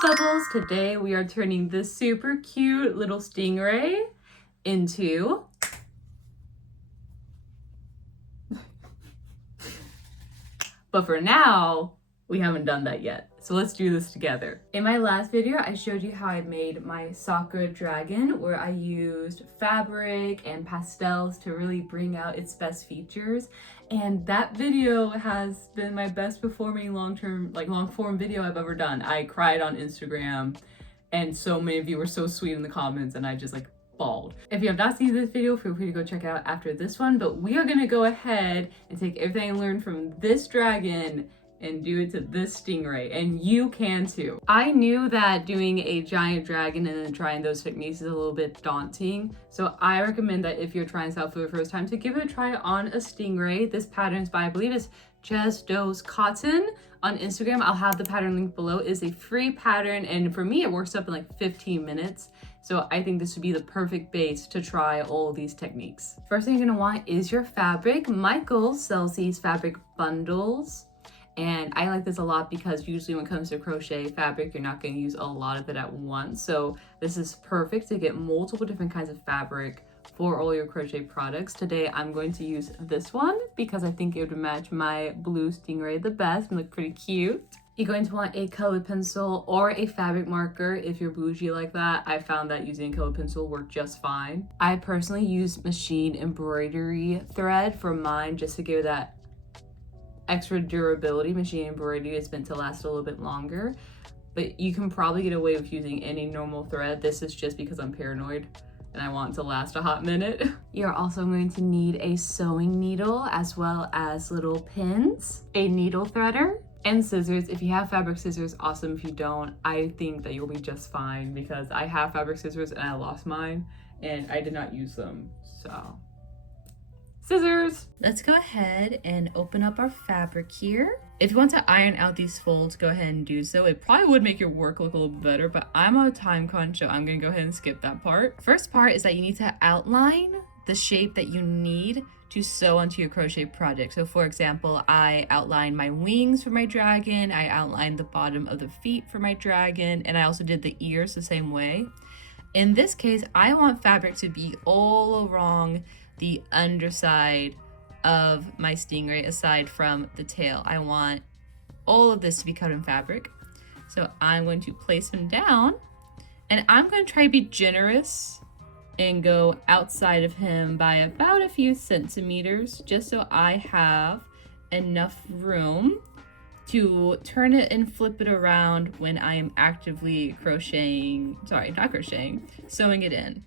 Bubbles! Today we are turning this super cute little stingray into but for now, we haven't done that yet. So let's do this together. In my last video, I showed you how I made my Sakura dragon, where I used fabric and pastels to really bring out its best features. And that video has been my best performing long form video I've ever done. I cried on Instagram and so many of you were so sweet in the comments and I just bawled. If you have not seen this video, feel free to go check it out after this one, but we are gonna go ahead and take everything I learned from this dragon and do it to this stingray, and you can too. I knew that doing a giant dragon and then trying those techniques is a little bit daunting, so I recommend that if you're trying this out for the first time to give it a try on a stingray. This pattern is by, I believe it's Just Doe's Cotton on Instagram. I'll have the pattern link below. It's a free pattern, and for me it works up in 15 minutes. So I think this would be the perfect base to try all these techniques. First thing you're gonna want is your fabric. Michael sells these fabric bundles, and I like this a lot because usually when it comes to crochet fabric, you're not gonna use a lot of it at once. So this is perfect to get multiple different kinds of fabric for all your crochet products. Today I'm going to use this one because I think it would match my blue stingray the best and look pretty cute. You're going to want a colored pencil or a fabric marker if you're bougie like that. I found that using a colored pencil worked just fine. I personally use machine embroidery thread for mine just to give that extra durability. Machine embroidery is meant to last a little bit longer, but you can probably get away with using any normal thread. This is just because I'm paranoid and I want it to last a hot minute. You're also going to need a sewing needle as well as little pins, a needle threader, and scissors. If you have fabric scissors, awesome. If you don't, I think that you'll be just fine because I have fabric scissors and I lost mine and I did not use them, so scissors. Let's go ahead and open up our fabric here. If you want to iron out these folds, go ahead and do so. It probably would make your work look a little bit better, but I'm on a time crunch, so I'm gonna go ahead and skip that part. First part is that you need to outline the shape that you need to sew onto your crochet project. So for example, I outlined my wings for my dragon, I outlined the bottom of the feet for my dragon, and I also did the ears the same way. In this case, I want fabric to be all along the underside of my stingray aside from the tail. I want all of this to be cut in fabric. So I'm going to place him down and I'm going to try to be generous and go outside of him by about a few centimeters just so I have enough room to turn it and flip it around when I am actively sewing it in.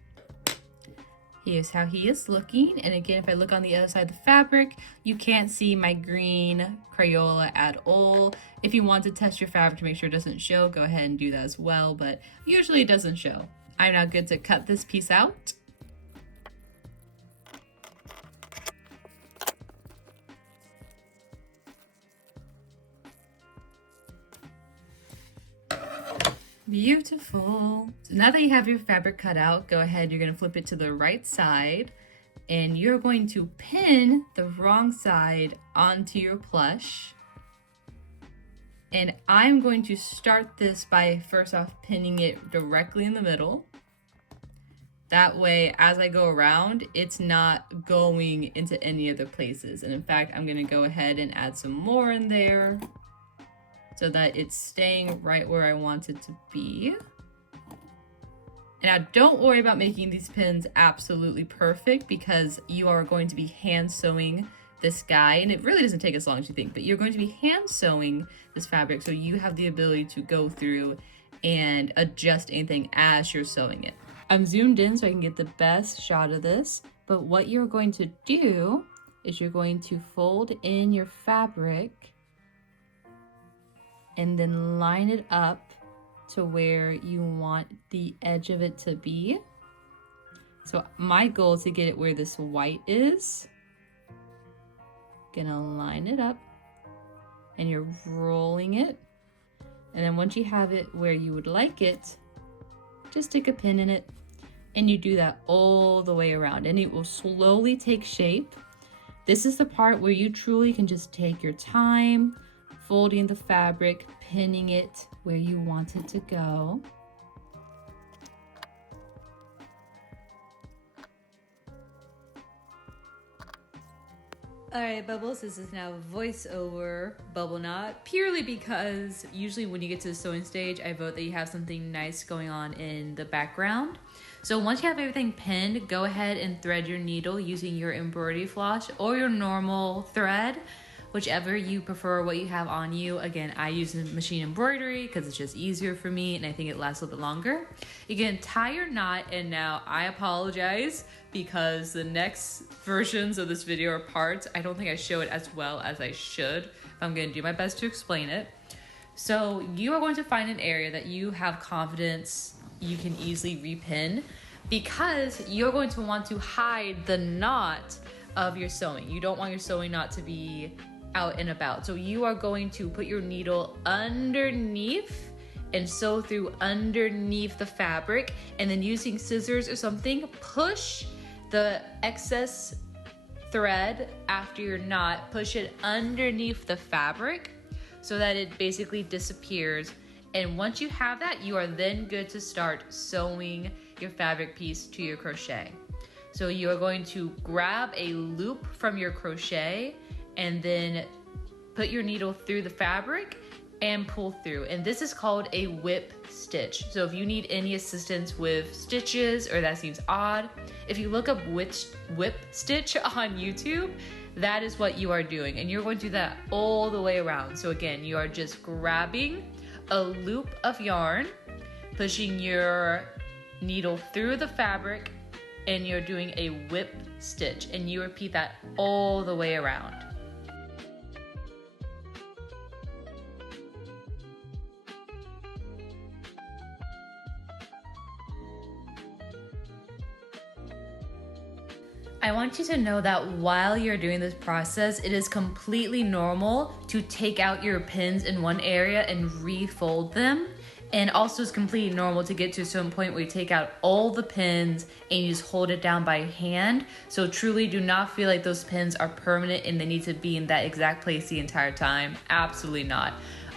Here's how he is looking. And again, if I look on the other side of the fabric, you can't see my green Crayola at all. If you want to test your fabric to make sure it doesn't show, go ahead and do that as well, but usually it doesn't show. I'm now good to cut this piece out. Beautiful. So now that you have your fabric cut out, go ahead, you're going to flip it to the right side and you're going to pin the wrong side onto your plush. And I'm going to start this by first off pinning it directly in the middle. That way, as I go around, it's not going into any other places. And in fact, I'm going to go ahead and add some more in there so that it's staying right where I want it to be. And now don't worry about making these pins absolutely perfect because you are going to be hand sewing this guy, and it really doesn't take as long as you think, but you're going to be hand sewing this fabric so you have the ability to go through and adjust anything as you're sewing it. I'm zoomed in so I can get the best shot of this, but what you're going to do is you're going to fold in your fabric and then line it up to where you want the edge of it to be. So my goal is to get it where this white is. Gonna line it up and you're rolling it. And then once you have it where you would like it, just stick a pin in it and you do that all the way around and it will slowly take shape. This is the part where you truly can just take your time, folding the fabric, pinning it, where you want it to go. Alright, Bubbles, this is now voiceover bubble knot, purely because usually when you get to the sewing stage, I vote that you have something nice going on in the background. So once you have everything pinned, go ahead and thread your needle using your embroidery floss or your normal thread, whichever you prefer, what you have on you. Again, I use machine embroidery because it's just easier for me and I think it lasts a little bit longer. You can tie your knot, and now I apologize because the next versions of this video or parts, I don't think I show it as well as I should. I'm gonna do my best to explain it. So you are going to find an area that you have confidence you can easily repin, because you're going to want to hide the knot of your sewing. You don't want your sewing knot to be out and about. So you are going to put your needle underneath and sew through underneath the fabric, and then using scissors or something, push the excess thread after your knot, push it underneath the fabric so that it basically disappears. And once you have that, you are then good to start sewing your fabric piece to your crochet. So you are going to grab a loop from your crochet and then put your needle through the fabric and pull through. And this is called a whip stitch. So if you need any assistance with stitches or that seems odd, if you look up whip stitch on YouTube, that is what you are doing. And you're going to do that all the way around. So again, you are just grabbing a loop of yarn, pushing your needle through the fabric, and you're doing a whip stitch, and you repeat that all the way around. I want you to know that while you're doing this process, it is completely normal to take out your pins in one area and refold them. And also it's completely normal to get to a certain point where you take out all the pins and you just hold it down by hand. So truly do not feel like those pins are permanent and they need to be in that exact place the entire time. Absolutely not.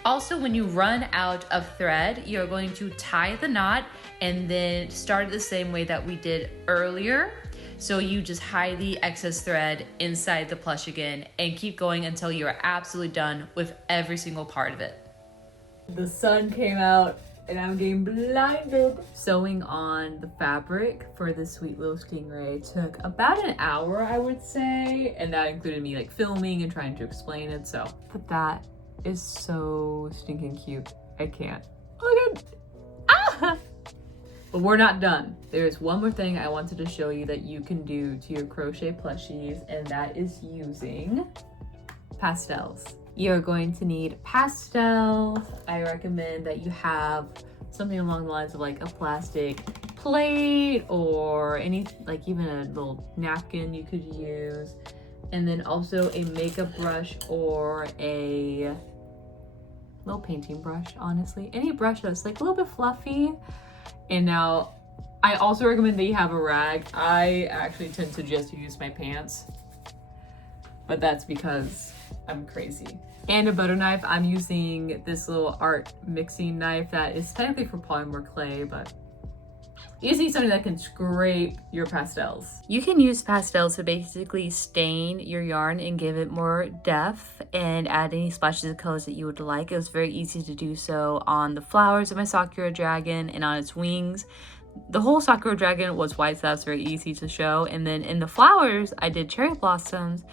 Also, when you run out of thread, you're going to tie the knot and then start it the same way that we did earlier. So you just hide the excess thread inside the plush again and keep going until you are absolutely done with every single part of it. The sun came out and I'm getting blinded. Sewing on the fabric for this sweet little stingray took about an hour, I would say. And that included me like filming and trying to explain it. So, but that is so stinking cute. I can't. Oh my God. Ah! But we're not done. There's one more thing I wanted to show you that you can do to your crochet plushies, and that is using pastels. You're going to need pastels. I recommend that you have something along the lines of like a plastic plate or any, like even a little napkin you could use. And then also a makeup brush or a little painting brush, honestly. Any brush that's like a little bit fluffy. And now, I also recommend that you have a rag. I actually tend to just use my pants, but that's because I'm crazy. And a butter knife. I'm using this little art mixing knife that is technically for polymer clay, but you just need something that can scrape your pastels. You can use pastels to basically stain your yarn and give it more depth and add any splashes of colors that you would like. It was very easy to do so on the flowers of my Sakura dragon and on its wings. The whole Sakura dragon was white, so that's very easy to show. And then in the flowers, I did cherry blossoms,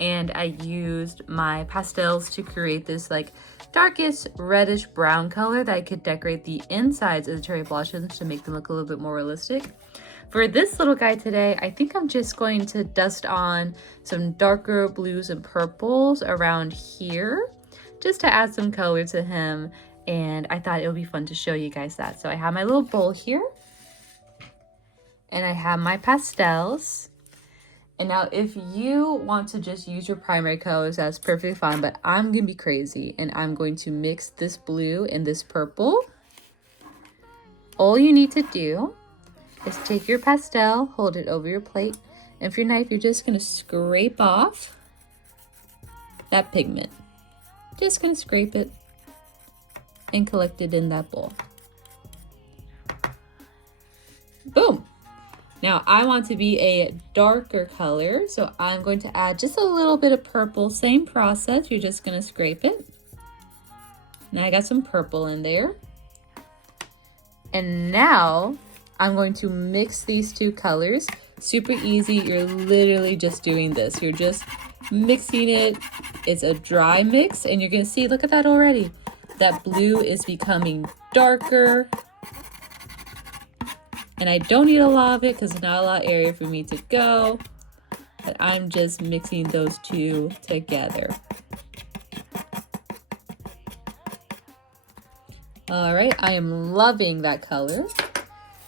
and I used my pastels to create this like darkest reddish brown color that I could decorate the insides of the cherry blossoms to make them look a little bit more realistic. For this little guy today, I think I'm just going to dust on some darker blues and purples around here just to add some color to him, and I thought it would be fun to show you guys that. So I have my little bowl here and I have my pastels. And now if you want to just use your primary colors, that's perfectly fine, but I'm gonna be crazy and I'm going to mix this blue and this purple. All you need to do is take your pastel, hold it over your plate, and for your knife, you're just gonna scrape off that pigment. Just gonna scrape it. and collect it in that bowl. Boom! Now I want to be a darker color, so I'm going to add just a little bit of purple. Same process, you're just gonna scrape it. Now I got some purple in there. And now I'm going to mix these two colors. Super easy, you're literally just doing this. You're just mixing it. It's a dry mix, and you're gonna see, look at that already. That blue is becoming darker. And I don't need a lot of it because there's not a lot of area for me to go. But I'm just mixing those two together. All right, I am loving that color.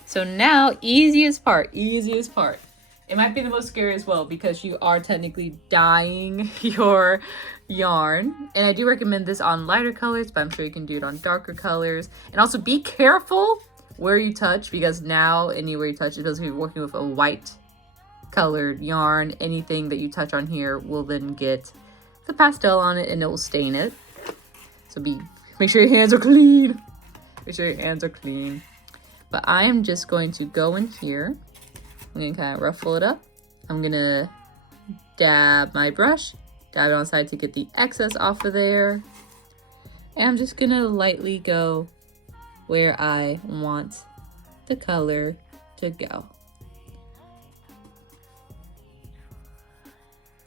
So now, easiest part. It might be the most scary as well because you are technically dyeing your yarn. And I do recommend this on lighter colors, but I'm sure you can do it on darker colors. And also be careful where you touch, because now anywhere you touch, especially if you're working with a white colored yarn, anything that you touch on here will then get the pastel on it and it will stain it. So make sure your hands are clean. Make sure your hands are clean. But I am just going to go in here. I'm gonna kind of ruffle it up. I'm gonna dab my brush, dab it on the side to get the excess off of there. And I'm just gonna lightly go where I want the color to go.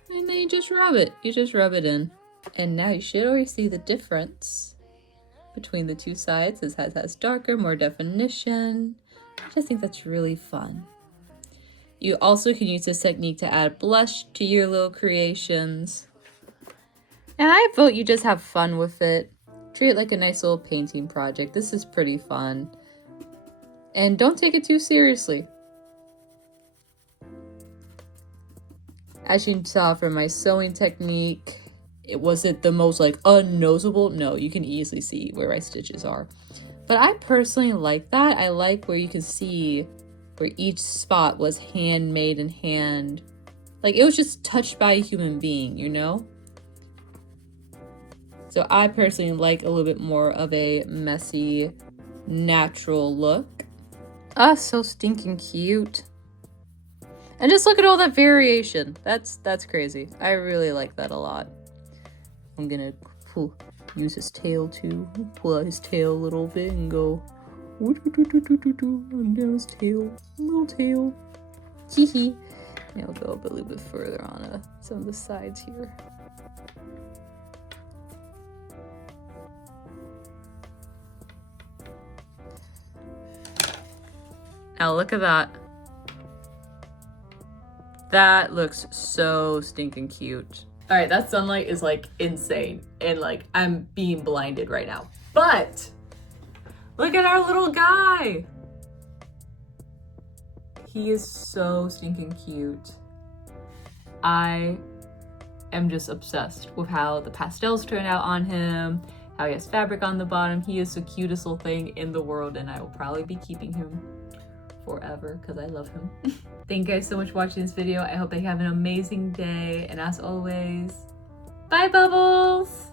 And then you just rub it. You just rub it in. And now you should already see the difference between the two sides. This has darker, more definition. I just think that's really fun. You also can use this technique to add blush to your little creations. And I vote you just have fun with it. Treat it like a nice little painting project. This is pretty fun. And don't take it too seriously. As you saw from my sewing technique, was it the most like unnoticeable? No, you can easily see where my stitches are. But I personally like that. I like where you can see where each spot was handmade and hand. Like it was just touched by a human being, you know? So I personally like a little bit more of a messy, natural look. Ah, so stinking cute. And just look at all that variation. That's crazy. I really like that a lot. I'm gonna use his tail to pull out his tail a little bit and go and down his tail, little tail. Hee hee. And I'll go up a little bit further on some of the sides here. Now look at that. That looks so stinking cute. All right, that sunlight is like insane. And like, I'm being blinded right now. But look at our little guy. He is so stinking cute. I am just obsessed with how the pastels turn out on him, how he has fabric on the bottom. He is the cutest little thing in the world, and I will probably be keeping him forever because I love him. Thank you guys so much for watching this video. I hope that you have an amazing day, and as always, bye Bubbles!